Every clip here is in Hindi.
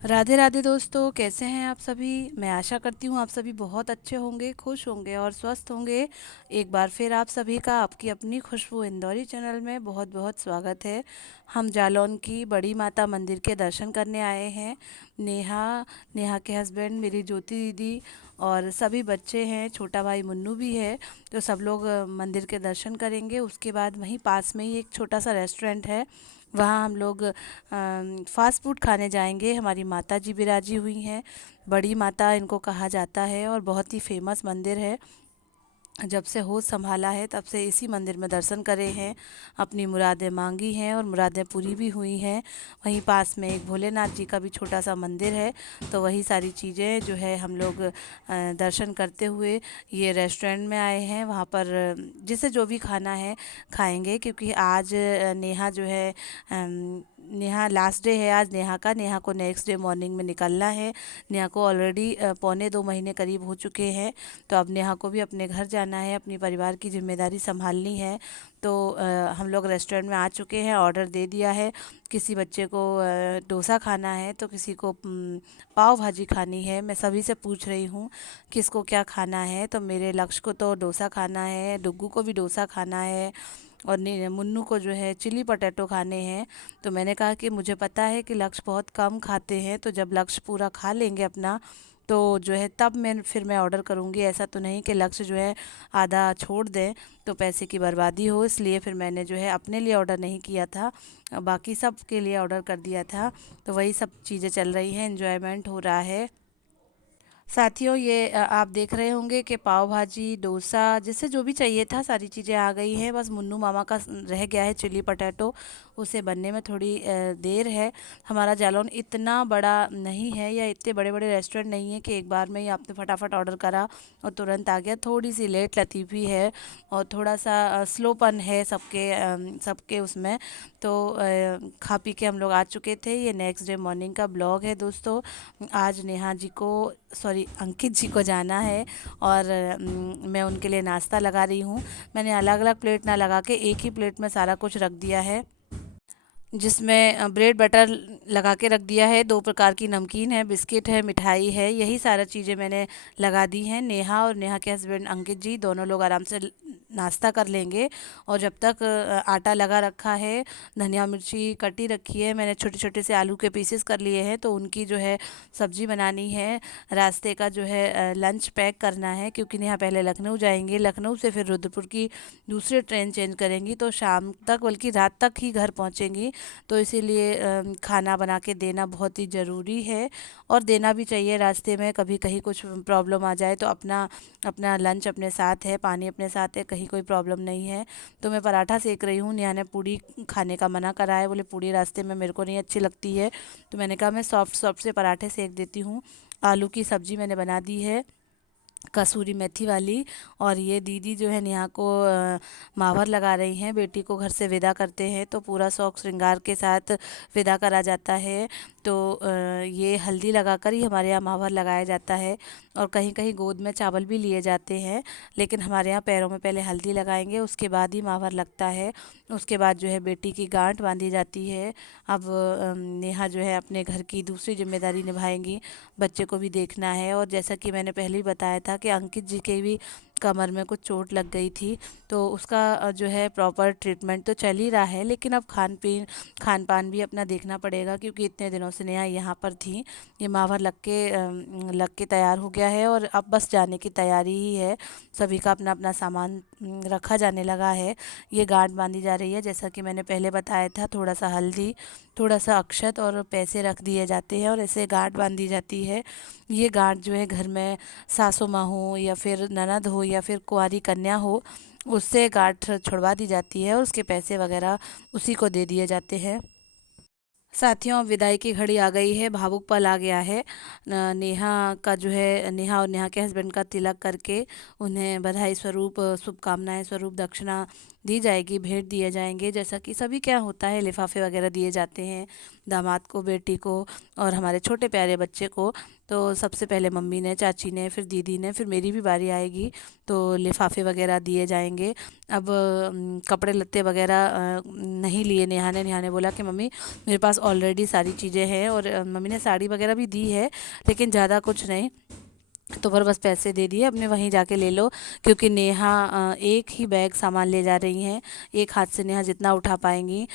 राधे राधे दोस्तों, कैसे हैं आप सभी। मैं आशा करती हूँ आप सभी बहुत अच्छे होंगे, खुश होंगे और स्वस्थ होंगे। एक बार फिर आप सभी का आपकी अपनी खुशबू इंदौरी चैनल में बहुत बहुत स्वागत है। हम जालौन की बड़ी माता मंदिर के दर्शन करने आए हैं। नेहा, नेहा के हस्बैंड मेरी ज्योति दीदी और सभी बच्चे हैं, छोटा भाई मुन्नू भी है। तो सब लोग मंदिर के दर्शन करेंगे। उसके बाद वहीं पास में ही एक छोटा सा रेस्टोरेंट है, वहाँ हम लोग फास्ट फूड खाने जाएंगे। हमारी माता जी विराजी हुई हैं, बड़ी माता इनको कहा जाता है और बहुत ही फेमस मंदिर है। जब से होश संभाला है तब से इसी मंदिर में दर्शन करे हैं, अपनी मुरादें मांगी हैं और मुरादें पूरी भी हुई हैं। वहीं पास में एक भोलेनाथ जी का भी छोटा सा मंदिर है। तो वही सारी चीज़ें जो है हम लोग दर्शन करते हुए ये रेस्टोरेंट में आए हैं। वहाँ पर जिसे जो भी खाना है खाएंगे, क्योंकि आज नेहा जो है नेहा लास्ट डे है आज नेहा का। नेहा को नेक्स्ट डे मॉर्निंग में निकलना है। नेहा को ऑलरेडी 1.25 महीने करीब हो चुके हैं। तो अब नेहा को भी अपने घर जाना है, अपनी परिवार की जिम्मेदारी संभालनी है। तो हम लोग रेस्टोरेंट में आ चुके हैं, ऑर्डर दे दिया है। किसी बच्चे को डोसा खाना है तो किसी को पाव भाजी खानी है। मैं सभी से पूछ रही हूँ किसको क्या खाना है। तो मेरे लक्ष्य को तो डोसा खाना है, डुग्गू को भी डोसा खाना है और मुन्नू को जो है चिली पटेटो खाने हैं। तो मैंने कहा कि मुझे पता है कि लक्ष्य बहुत कम खाते हैं, तो जब लक्ष्य पूरा खा लेंगे अपना तो जो है तब मैं ऑर्डर करूँगी। ऐसा तो नहीं कि लक्ष्य जो है आधा छोड़ दें तो पैसे की बर्बादी हो। इसलिए फिर मैंने जो है अपने लिए ऑर्डर नहीं किया था, बाकी सब के लिए ऑर्डर कर दिया था। तो वही सब चीज़ें चल रही हैं, एंजॉयमेंट हो रहा है। साथियों, ये आप देख रहे होंगे कि पाव भाजी, डोसा, जिसे जो भी चाहिए था सारी चीज़ें आ गई हैं। बस मुन्नू मामा का रह गया है चिली पटैटो, उसे बनने में थोड़ी देर है। हमारा जालौन इतना बड़ा नहीं है या इतने बड़े बड़े रेस्टोरेंट नहीं है कि एक बार में ही आपने फटाफट ऑर्डर करा और तुरंत आ गया। थोड़ी सी लेट लतीफ़ी है और थोड़ा सा स्लोपन है सबके सबके उसमें। तो खा पी के हम लोग आ चुके थे। ये नेक्स्ट डे मॉर्निंग का ब्लॉग है दोस्तों। आज नेहा जी को, सॉरी अंकित जी को जाना है और मैं उनके लिए नाश्ता लगा रही हूँ। मैंने अलग अलग प्लेट ना लगा के एक ही प्लेट में सारा कुछ रख दिया है, जिसमें ब्रेड बटर लगा के रख दिया है। 2 प्रकार की नमकीन है, बिस्किट है, मिठाई है, यही सारा चीज़ें मैंने लगा दी हैं। नेहा और नेहा के हस्बैंड अंकित जी दोनों लोग आराम से नाश्ता कर लेंगे। और जब तक आटा लगा रखा है, धनिया मिर्ची कटी रखी है, मैंने छोटे छोटे से आलू के पीसेस कर लिए हैं। तो उनकी जो है सब्जी बनानी है, रास्ते का जो है लंच पैक करना है, क्योंकि नेहा पहले लखनऊ जाएंगे, लखनऊ से फिर रुद्रपुर की दूसरी ट्रेन चेंज करेंगी तो शाम तक बल्कि रात तक ही घर पहुंचेंगी। तो इसीलिए खाना बना के देना बहुत ही ज़रूरी है और देना भी चाहिए। रास्ते में कभी कहीं कुछ प्रॉब्लम आ जाए तो अपना अपना लंच अपने साथ है, पानी अपने साथ है, कहीं कोई प्रॉब्लम नहीं है। तो मैं पराठा सेक रही हूँ। नेहा ने पूड़ी खाने का मना करा है, बोले पूड़ी रास्ते में मेरे को नहीं अच्छी लगती है। तो मैंने कहा मैं सॉफ्ट सॉफ्ट से पराठे सेक देती हूँ। आलू की सब्ज़ी मैंने बना दी है, कसूरी मेथी वाली। और ये दीदी जो है नेहा को मावर लगा रही हैं। बेटी को घर से विदा करते हैं तो पूरा शौक श्रृंगार के साथ विदा करा जाता है। तो ये हल्दी लगाकर ही हमारे यहाँ मावर लगाया जाता है और कहीं कहीं गोद में चावल भी लिए जाते हैं। लेकिन हमारे यहाँ पैरों में पहले हल्दी लगाएंगे, उसके बाद ही मावर लगता है। उसके बाद जो है बेटी की गांठ बांधी जाती है। अब नेहा जो है अपने घर की दूसरी जिम्मेदारी निभाएंगी, बच्चे को भी देखना है। और जैसा कि मैंने पहले ही बताया था कि अंकित जी के भी कमर में कुछ चोट लग गई थी, तो उसका जो है प्रॉपर ट्रीटमेंट तो चल ही रहा है। लेकिन अब खान पान भी अपना देखना पड़ेगा, क्योंकि इतने दिनों से नेहा यहाँ पर थी। ये मावर लग के तैयार हो गया है और अब बस जाने की तैयारी ही है। सभी का अपना अपना सामान रखा जाने लगा है। ये गांठ बांधी जा रही है, जैसा कि मैंने पहले बताया था। थोड़ा सा हल्दी, थोड़ा सा अक्षत और पैसे रख दिए जाते हैं और ऐसे गांठ बांधी जाती है। ये गांठ जो है घर में सासू माँ हो या फिर ननद हो या फिर कुंवारी कन्या हो, उससे गांठ छुड़वा दी जाती है और उसके पैसे वगैरह उसी को दे दिए जाते हैं। साथियों, अब विदाई की घड़ी आ गई है, भावुक पल आ गया है। नेहा का जो है, नेहा और नेहा के हस्बैंड का तिलक करके उन्हें बधाई स्वरूप, शुभकामनाएं स्वरूप दक्षिणा दी जाएगी, भेंट दिए जाएंगे। जैसा कि सभी क्या होता है, लिफाफे वगैरह दिए जाते हैं दामाद को, बेटी को और हमारे छोटे प्यारे बच्चे को। तो सबसे पहले मम्मी ने, चाची ने, फिर दीदी ने, फिर मेरी भी बारी आएगी तो लिफाफे वगैरह दिए जाएंगे। अब कपड़े लत्ते वगैरह नहीं लिए नेहा ने। नेहा ने बोला कि मम्मी मेरे पास ऑलरेडी सारी चीज़ें हैं, और मम्मी ने साड़ी वगैरह भी दी है लेकिन ज़्यादा कुछ नहीं, तो पर बस पैसे दे दिए, अपने वहीं जाके ले लो। क्योंकि नेहा एक ही बैग सामान ले जा रही हैं, एक हाथ से नेहा जितना उठा पाएंगी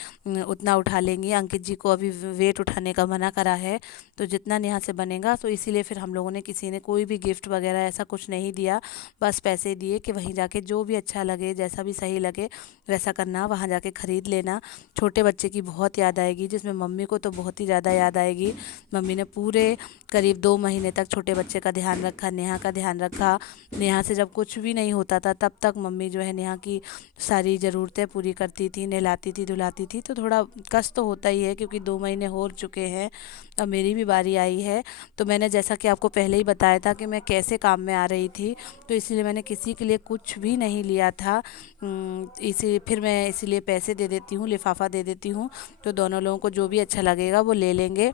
उतना उठा लेंगी। अंकित जी को अभी वेट उठाने का मना करा है, तो जितना नेहा से बनेगा, तो इसीलिए फिर हम लोगों ने किसी ने कोई भी गिफ्ट वगैरह ऐसा कुछ नहीं दिया। बस पैसे दिए कि वहीं जाके जो भी अच्छा लगे, जैसा भी सही लगे वैसा करना, वहाँ जाके ख़रीद लेना। छोटे बच्चे की बहुत याद आएगी, जिसमें मम्मी को तो बहुत ही ज़्यादा याद आएगी। मम्मी ने पूरे करीब 2 महीने तक छोटे बच्चे का ध्यान रखा, नेहा का ध्यान रखा। नेहा से जब कुछ भी नहीं होता था तब तक मम्मी जो है नेहा की सारी ज़रूरतें पूरी करती थी, नहलाती थी, धुलाती थी। तो थोड़ा कष्ट तो होता ही है क्योंकि 2 महीने हो चुके हैं, अब मेरी भी बारी आई है। तो मैंने जैसा कि आपको पहले ही बताया था कि मैं कैसे काम में आ रही थी, तो इसीलिए मैंने किसी के लिए कुछ भी नहीं लिया था। इसी फिर मैं इसीलिए पैसे दे देती हूँ, लिफाफा दे देती हूँ, तो दोनों लोगों को जो भी अच्छा लगेगा वो ले लेंगे।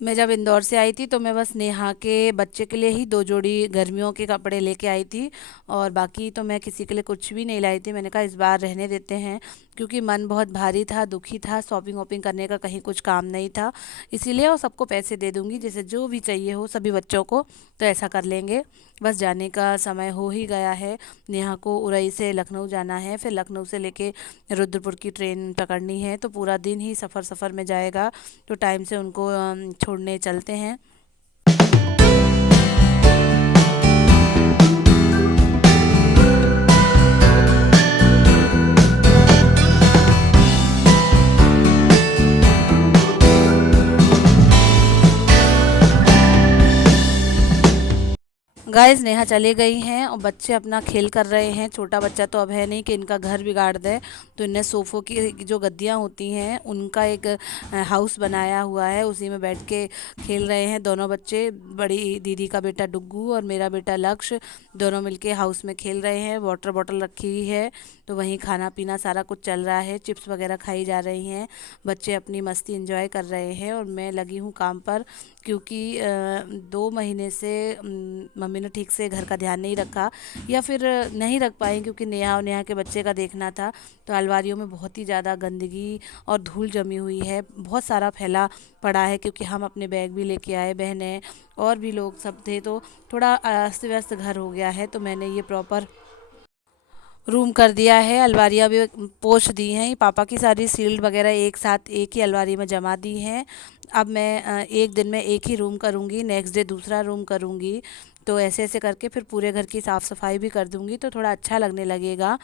मैं जब इंदौर से आई थी तो मैं बस नेहा के बच्चे के लिए ही 2 जोड़ी गर्मियों के कपड़े लेके आई थी, और बाकी तो मैं किसी के लिए कुछ भी नहीं लाई थी। मैंने कहा इस बार रहने देते हैं, क्योंकि मन बहुत भारी था, दुखी था, शॉपिंग वॉपिंग करने का कहीं कुछ काम नहीं था। इसीलिए और सबको पैसे दे दूंगी, जैसे जो भी चाहिए हो सभी बच्चों को, तो ऐसा कर लेंगे। बस जाने का समय हो ही गया है। नेहा को उरई से लखनऊ जाना है, फिर लखनऊ से लेके रुद्रपुर की ट्रेन पकड़नी है, तो पूरा दिन ही सफ़र सफ़र में जाएगा। तो टाइम से उनको छोड़ने चलते हैं। गाइस नेहा चली गई हैं और बच्चे अपना खेल कर रहे हैं। छोटा बच्चा तो अब है नहीं कि इनका घर बिगाड़ दे, तो इनने सोफ़ों की जो गद्दियाँ होती हैं उनका एक हाउस बनाया हुआ है, उसी में बैठ के खेल रहे हैं दोनों बच्चे। बड़ी दीदी का बेटा डुग्गू और मेरा बेटा लक्ष्य, दोनों मिलके हाउस में खेल रहे हैं। वाटर बॉटल रखी हुई है, तो वहीं खाना पीना सारा कुछ चल रहा है, चिप्स वगैरह खाई जा रही हैं। बच्चे अपनी मस्ती एंजॉय कर रहे हैं और मैं लगी हूँ काम पर, क्योंकि 2 महीने से मम्मी ने ठीक से घर का ध्यान नहीं रखा, या फिर नहीं रख पाई, क्योंकि नेहा और नेहा के बच्चे का देखना था। तो अलमारियों में बहुत ही ज़्यादा गंदगी और धूल जमी हुई है, बहुत सारा फैला पड़ा है, क्योंकि हम अपने बैग भी लेके आए, बहनें और भी लोग सब थे, तो थोड़ा अस्त व्यस्त घर हो गया है। तो मैंने ये प्रॉपर रूम कर दिया है, अलमारियाँ भी पोंछ दी हैं। पापा की सारी सील्ड वगैरह एक साथ एक ही अलमारी में जमा दी हैं। अब मैं एक दिन में एक ही रूम करूँगी, नेक्स्ट डे दूसरा रूम करूँगी। तो ऐसे ऐसे करके फिर पूरे घर की साफ़ सफाई भी कर दूँगी, तो थोड़ा अच्छा लगने लगेगा।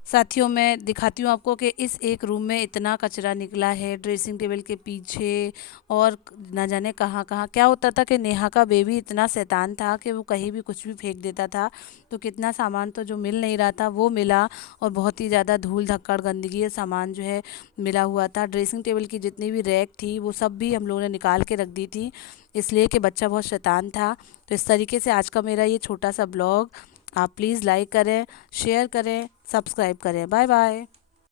साथियों, मैं दिखाती हूँ आपको कि इस एक रूम में इतना कचरा निकला है, ड्रेसिंग टेबल के पीछे और ना जाने कहाँ कहाँ। क्या होता था कि नेहा का बेबी इतना शैतान था कि वो कहीं भी कुछ भी फेंक देता था, तो कितना सामान तो जो मिल नहीं रहा था वो मिला, और बहुत ही ज़्यादा धूल धक्कड़ गंदगी है, सामान जो है मिला हुआ था। ड्रेसिंग टेबल की जितनी भी रैक थी वो सब भी हम लोगों ने निकाल के रख दी थी, इसलिए कि बच्चा बहुत शैतान था। तो इस तरीके से आज का मेरा ये छोटा सा ब्लॉग, आप प्लीज़ लाइक करें, शेयर करें, सब्सक्राइब करें। Bye bye.